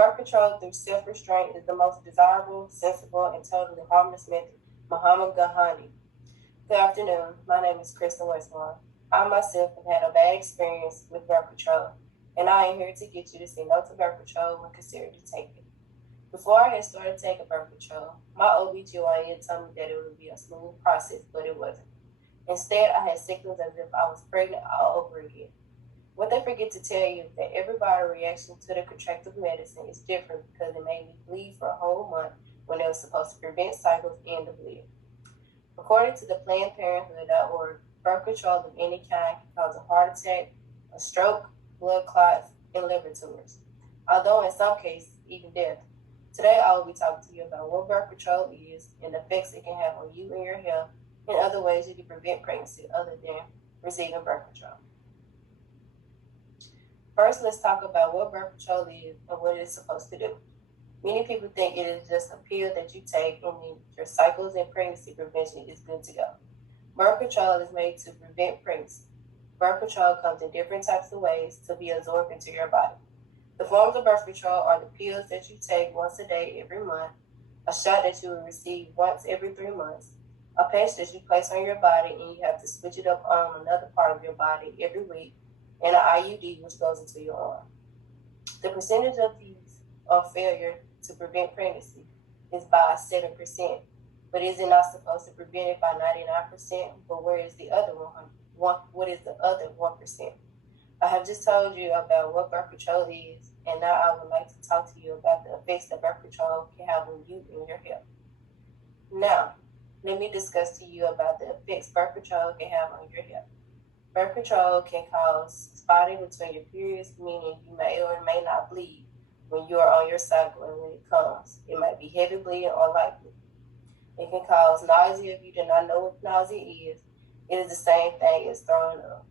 Birth control through self-restraint is the most desirable, sensible, and totally harmless method. Mahatma Gandhi. Good afternoon. My name is Kristen Westmore. I myself have had a bad experience with birth control, and I am here to get you to say no to birth control when considering to take it. Before I had started taking birth control, my OBGYN told me that it would be a smooth process, but it wasn't. Instead, I had symptoms as if I was pregnant all over again. What they forget to tell you is that everybody's reaction to the contraceptive medicine is different because it made me bleed for a whole month when it was supposed to prevent cycles and the bleed. According to the Planned Parenthood.org, birth control of any kind can cause a heart attack, a stroke, blood clots, and liver tumors, although in some cases, even death. Today, I will be talking to you about what birth control is and the effects it can have on you and your health, and other ways you can prevent pregnancy other than receiving birth control. First, let's talk about what birth control is and what it is supposed to do. Many people think it is just a pill that you take and then your cycles and pregnancy prevention is good to go. Birth control is made to prevent pregnancy. Birth control comes in different types of ways to be absorbed into your body. The forms of birth control are the pills that you take once a day every month, a shot that you will receive once every 3 months, a patch that you place on your body and you have to switch it up on another part of your body every week, and an IUD which goes into your arm. The percentage of these of failure to prevent pregnancy is by 7%, but is it not supposed to prevent it by 99%? But where is the other what is the other 1%? I have just told you about what birth control is, and now I would like to talk to you about the effects that birth control can have on you and your health. Now, let me discuss to you about the effects birth control can have on your health. Birth control can cause spotting between your periods, meaning you may or may not bleed when you are on your cycle, and when it comes, it might be heavy bleeding or light bleeding. It can cause nausea if you do not know what nausea is. It is the same thing as throwing up.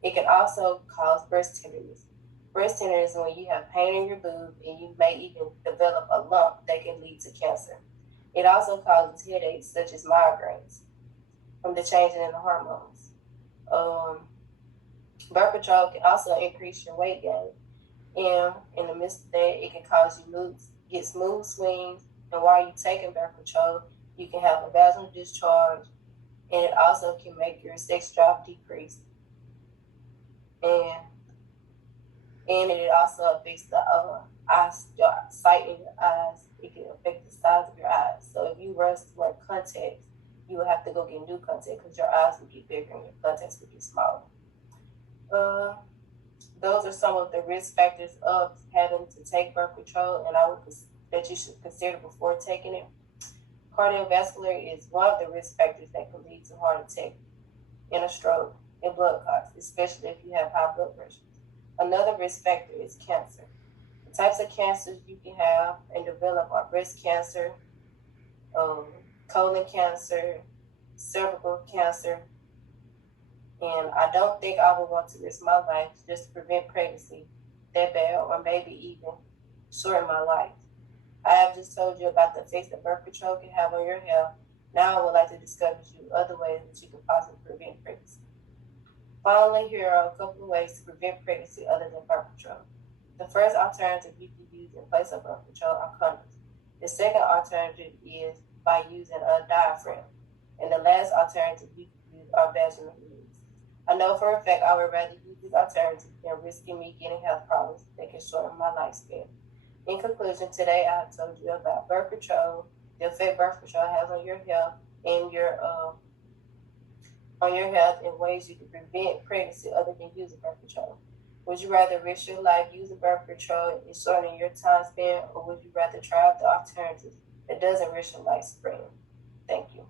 It can also cause breast tenderness. Breast tenderness is when you have pain in your boob and you may even develop a lump that can lead to cancer. It also causes headaches such as migraines from the changing in the hormones. Birth control can also increase your weight gain. And in the midst of that, it can cause you get smooth swings. And while you're taking birth control, you can have a vaginal discharge. And it also can make your sex drive decrease. And it also affects the sight in your eyes. It can affect the size of your eyes. So if you rust wear contacts, you will have to go get new contacts because your eyes will get bigger and your contacts will get smaller. Those are some of the risk factors of having to take birth control, and that you should consider before taking it. Cardiovascular is one of the risk factors that can lead to heart attack and a stroke and blood clots, especially if you have high blood pressure. Another risk factor is cancer. The types of cancers you can have and develop are breast cancer, colon cancer, cervical cancer, and I don't think I would want to risk my life just to prevent pregnancy that bad, or maybe even shorten my life. I have just told you about the effects that birth control can have on your health. Now I would like to discuss with you other ways that you can possibly prevent pregnancy. Finally, here are a couple of ways to prevent pregnancy other than birth control. The first alternative you can use in place of birth control are condoms. The second alternative is by using a diaphragm. And the last alternative you can use are vaginal means. I know for a fact I would rather use this alternative than risking me getting health problems that can shorten my lifespan. In conclusion, today I have told you about birth control, the effect birth control has on your health, and and ways you can prevent pregnancy other than using birth control. Would you rather risk your life using birth control and shortening your time span, or would you rather try out the alternative that doesn't risk your lifespan? Thank you.